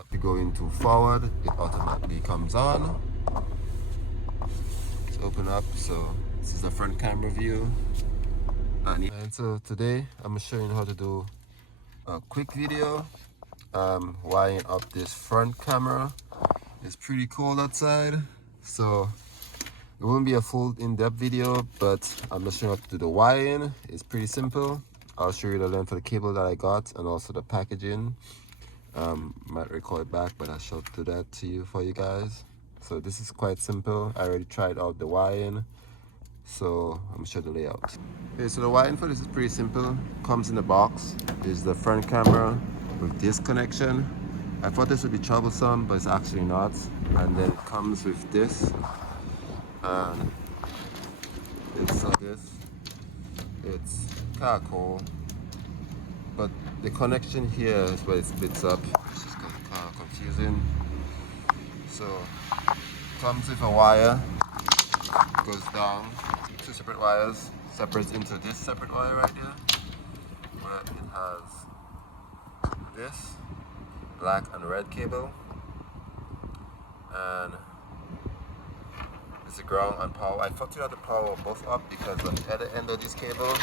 If you go into forward, it automatically comes on. Let's open up. So this is the front camera view. And so today I'm showing you how to do a quick video wiring up this front camera. It's pretty cold outside, so it won't be a full in-depth video, but I'm just showing you how to do the wiring. It's pretty simple. I'll show you the length of the cable that I got and also the packaging. Might record back, but I shall do that to you for you guys. So this is quite simple. I already tried out the wiring, so I'm sure the layout. Okay, so the wiring for this is pretty simple. Comes in the box. Is the front camera with this connection. I thought this would be troublesome, but it's actually not. And then it comes with this, and it's like this. It's kind of cool, but the connection here is where it splits up, which is kind of confusing. So it comes with a wire, goes down, two separate wires, separates into this separate wire right here, where it has this black and red cable, and it's a ground and power. I thought you had to power both up because on the other end of this cable,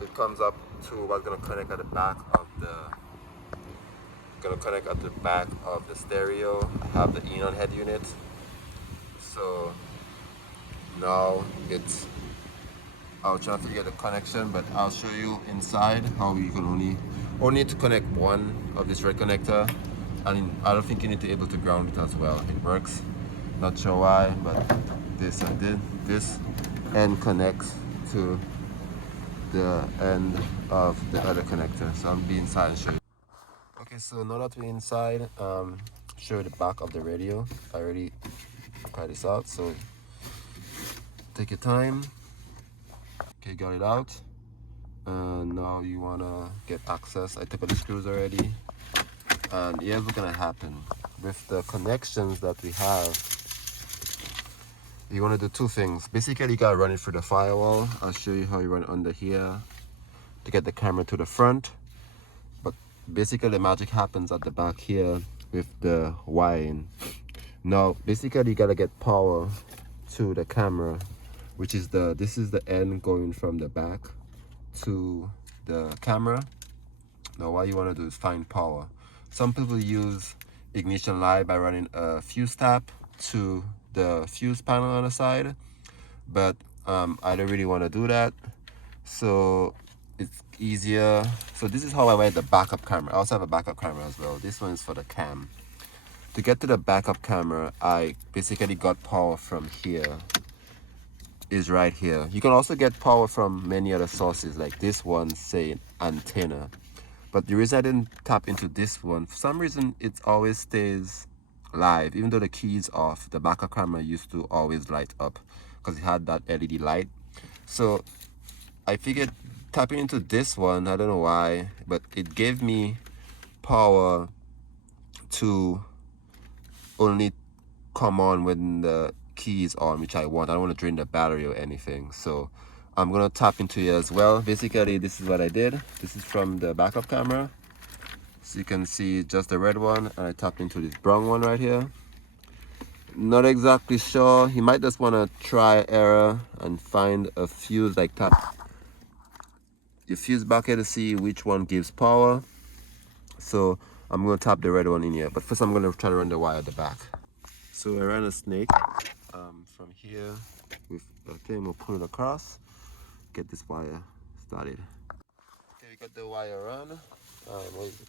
it comes up to what's gonna connect at the back of the stereo. I have the in-on head unit, so now I'll try to figure the connection, but I'll show you inside how you can only need to connect one of this red connector, and I don't think you need to be able to ground it as well. It works, not sure why, but this and this end connects to the end of the other connector. So I'll be inside and show you. Okay, so now that we're inside, show you the back of the radio. I already tried this out, so take your time. Okay, got it out, and now you wanna get access. I took out the screws already, and here's what's gonna happen with the connections that we have. You want to do two things. Basically, you gotta run it through the firewall. I'll show you how you run it under here to get the camera to the front. But basically, the magic happens at the back here with the wiring. Now, basically, you gotta get power to the camera, which is this is the end going from the back to the camera. Now, what you want to do is find power. Some people use ignition light by running a fuse tap to the fuse panel on the side, but I don't really want to do that, so it's easier. So this is how I wired the backup camera. I also have a backup camera as well. This one is for the cam. To get to the backup camera, I basically got power from here. Is right here. You can also get power from many other sources, like this one, say antenna. But the reason I didn't tap into this one, for some reason it always stays live. Even though the key is off, the backup camera used to always light up because it had that LED light. So I figured tapping into this one, I don't know why, but it gave me power to only come on when the key is on, which I want. I don't want to drain the battery or anything, so I'm gonna tap into it as well. Basically, this is what I did. This is from the backup camera, so you can see just the red one, and I tapped into this brown one right here. Not exactly sure. You might just want to try error and find a fuse, like tap your fuse bucket to see which one gives power. So I'm gonna tap the red one in here, but first I'm gonna try to run the wire at the back. So I ran a snake from here with a thing. We'll pull it across, get this wire started. Okay, we got the wire run. Where is it?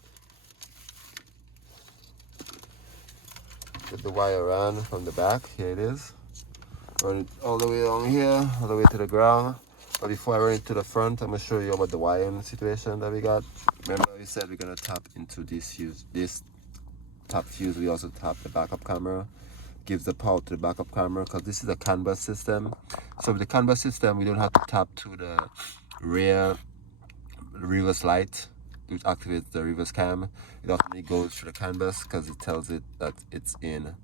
Get the wire run from the back. Here it is. Run it all the way along here, all the way to the ground. But before I run it to the front, I'm gonna show you about the wiring situation that we got. Remember, we said we're gonna tap into this fuse. This tap fuse. We also tap the backup camera. Gives the power to the backup camera because this is a CAN bus system. So with the CAN bus system, we don't have to tap to the rear reverse light, which activates the reverse cam. It automatically goes through the CAN bus because it tells it that it's in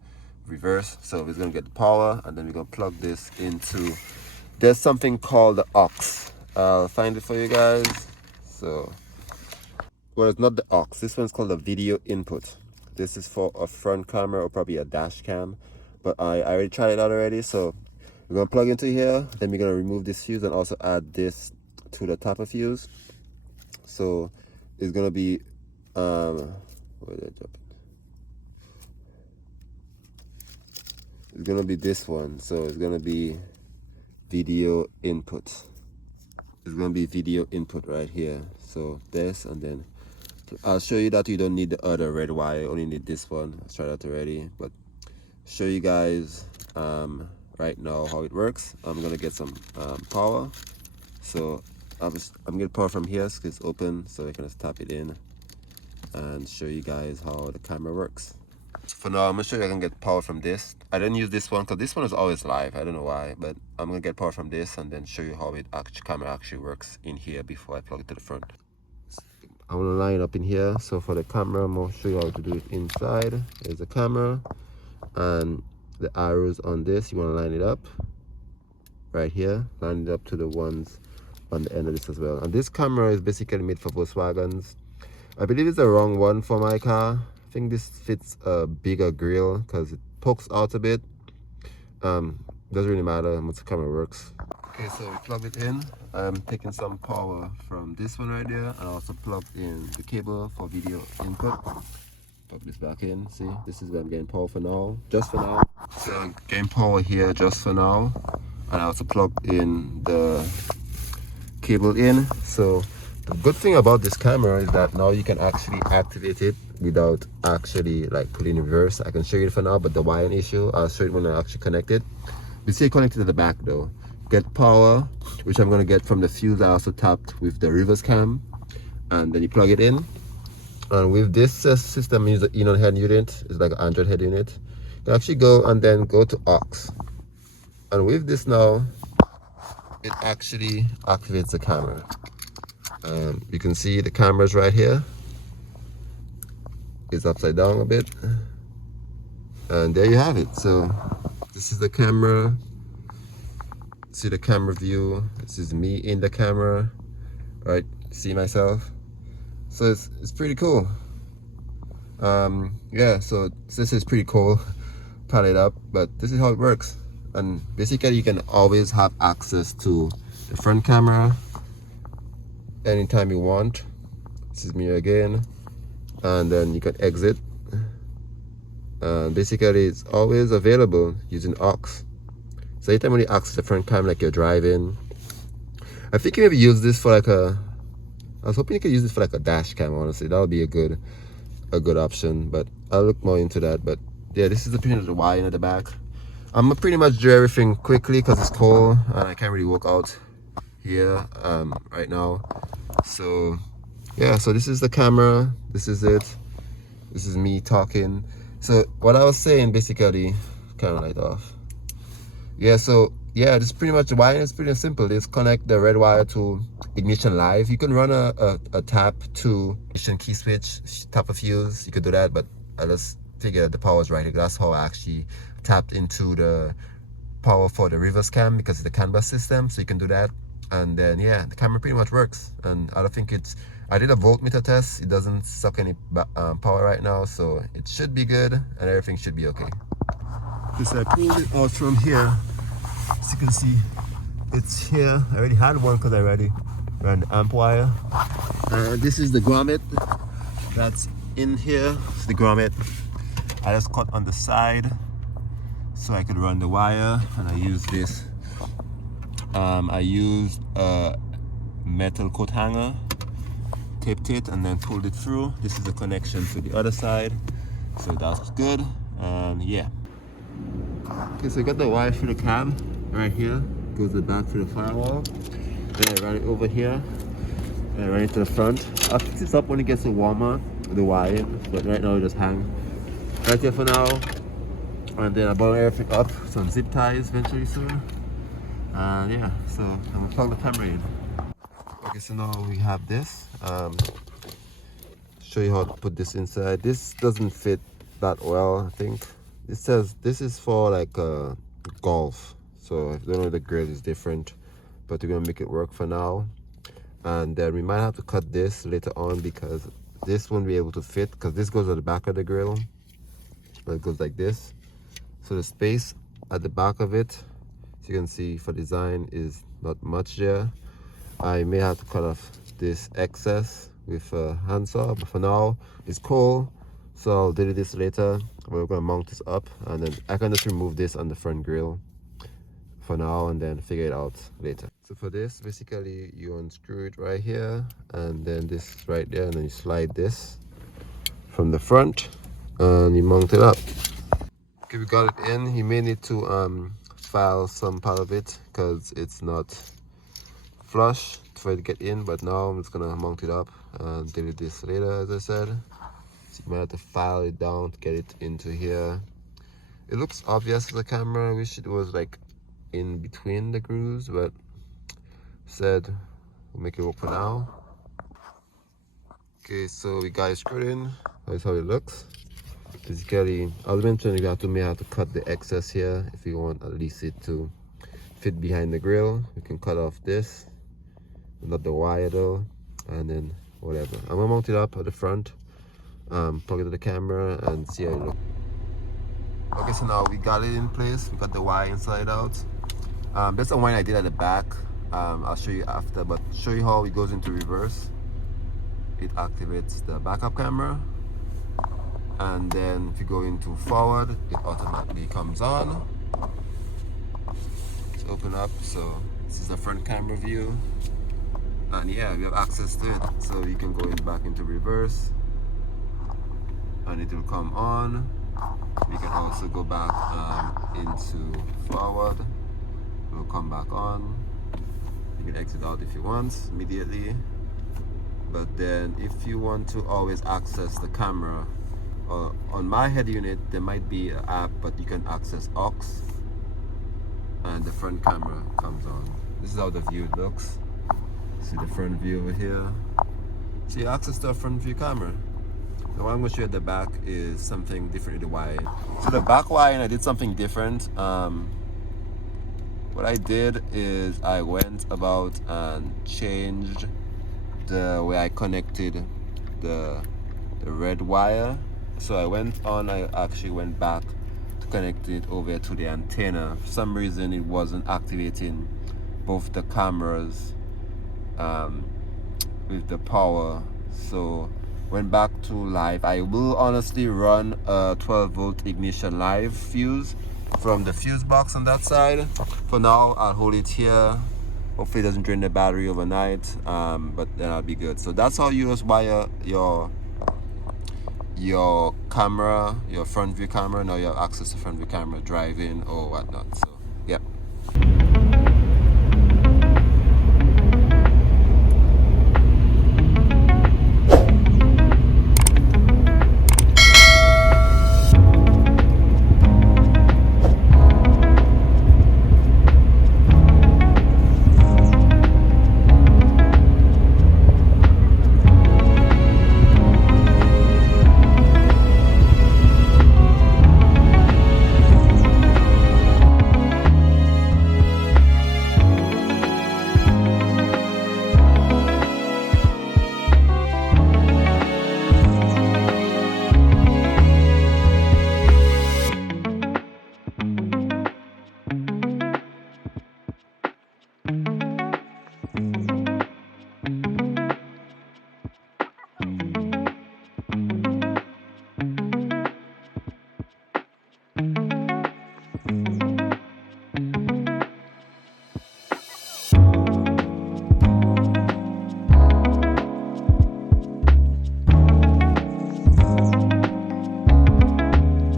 reverse. So it's gonna get the power, and then we're gonna plug this into. There's something called the aux. I'll find it for you guys. So, well, it's not the aux. This one's called a video input. This is for a front camera or probably a dash cam. But I already tried it out already. So we're gonna plug into here. Then we're gonna remove this fuse and also add this to the top of fuse. So it's gonna be where did I drop it? It's gonna be this one. So it's gonna be video input. It's gonna be video input right here. So this, and then I'll show you that you don't need the other red wire, you only need this one. I tried that already, but show you guys right now how it works. I'm gonna get some power. So I'm getting power from here because it's open, so I can just tap it in and show you guys how the camera works. So for now, I'm gonna show you I can get power from this. I didn't use this one because this one is always live. I don't know why, but I'm gonna get power from this and then show you how it camera actually works in here before I plug it to the front. I want to line it up in here. So for the camera, I'm gonna show you how to do it inside. There's the camera and the arrows on this. You want to line it up right here. Line it up to the ones on the end of this as well. And this camera is basically made for Volkswagens. I believe it's the wrong one for my car. I think this fits a bigger grill because it pokes out a bit. Doesn't really matter how much the camera works. Okay, so we plug it in. I'm taking some power from this one right there, and I also plugged in the cable for video input. Plug this back in. See, this is where I'm getting power for now, just for now. So I'm getting power here just for now, and I also plugged in the cable in. So the good thing about this camera is that now you can actually activate it without actually like putting in reverse. I can show you it for now, but the wiring issue, I'll show it when I actually connect it. We see it connected to the back though. Get power, which I'm gonna get from the fuse I also tapped with the reverse cam, and then you plug it in. And with this system, use the Enon head unit. It's like an Android head unit. You can actually go and then go to aux. And with this now, it actually activates the camera. You can see the camera's right here. It's upside down a bit, and there you have it. So this is the camera. See the camera view. This is me in the camera, right? See myself. So it's pretty cool. Yeah, so this is pretty cool. Pad it up, but this is how it works. And basically you can always have access to the front camera anytime you want. This is me again, and then you can exit. Basically it's always available using aux. So anytime when you access the front camera, like you're driving, I think you maybe use this for like I was hoping you could use this for like a dash cam, honestly. That would be a good option, but I'll look more into that. But yeah, this is the pin of the wiring at the back. I'm gonna pretty much do everything quickly because it's cold and I can't really walk out here right now. So yeah, so this is the camera, this is it, this is me talking. So what I was saying, basically, camera light off. Yeah, so yeah, this is pretty much the wiring is pretty simple. Just connect the red wire to ignition live. You can run a tap to ignition key switch, tap a fuse. You could do that, but I just figured the power is right. That's how I actually tapped into the power for the reverse cam because it's the CAN bus system. So you can do that, and then yeah, the camera pretty much works. And I don't think I did a voltmeter test. It doesn't suck any power right now, so it should be good and everything should be okay. Because I pulled it out from here, as you can see, it's here. I already had one because I already ran the amp wire. This is the grommet that's in here. It's the grommet. I just cut on the side so I could run the wire, and I used this. I used a metal coat hanger, taped it, and then pulled it through. This is the connection to the other side, so that's good. Yeah. Okay, so I got the wire through the cab right here, goes to the back through the firewall. Then I run it over here, and I run it to the front. I'll fix this up when it gets warmer, the wire, but right now it just hang right here for now. And then I bundle everything up, some zip ties eventually soon. And yeah, so I'm gonna plug the camera in. Okay, so now we have this. Show you how to put this inside. This doesn't fit that well, I think. It says this is for like golf, so I don't know if the grill is different, but we're gonna make it work for now. and then we might have to cut this later on because this won't be able to fit, because this goes at the back of the grill. It goes like this, so the space at the back of it, as you can see, for design is not much there. I may have to cut off this excess with a handsaw, but for now it's cool, so I'll do this later. We're gonna mount this up, and then I can just remove this on the front grill for now and then figure it out later. So for this, basically you unscrew it right here, and then this is right there, and then you slide this from the front and you mount it up. Okay, we got it in. You may need to file some part of it because it's not flush for it to get in, but now I'm just gonna mount it up and delete this later, as I said. So you might have to file it down to get it into here. It looks obvious with the camera. I wish it was like in between the grooves, but said we'll make it work for now. Okay, so we got it screwed in. That's how it looks. Basically, I was mentioning you may have to cut the excess here if you want at least it to fit behind the grill. You can cut off this, not the wire though, and then whatever. I'm gonna mount it up at the front, plug it to the camera, and see how it looks. Okay, so now we got it in place. We got the wire inside out. That's the one I did at the back. I'll show you after, but show you how it goes into reverse. It activates the backup camera, and then if you go into forward, it automatically comes on. Let's open up. So this is the front camera view, and yeah, we have access to it, so you can go back into reverse and it will come on. We can also go back into forward. It will come back on. You can exit out if you want immediately, but then if you want to always access the camera, on my head unit there might be an app, but you can access aux and the front camera comes on. This is how the view looks. See the front view over here. So you access the front view camera. Now what I'm going to show you at the back is something different with the wiring. So the back wiring, I did something different. What I did is I went about and changed the way I connected the red wire. So I actually went back to connect it over to the antenna. For some reason it wasn't activating both the cameras with the power, so went back to live. I will honestly run a 12-volt ignition live fuse from the fuse box on that side. For now I'll hold it here. Hopefully it doesn't drain the battery overnight, but then I'll be good. So that's how you just wire your camera, your front view camera. Now you have access to front view camera, driving or whatnot. So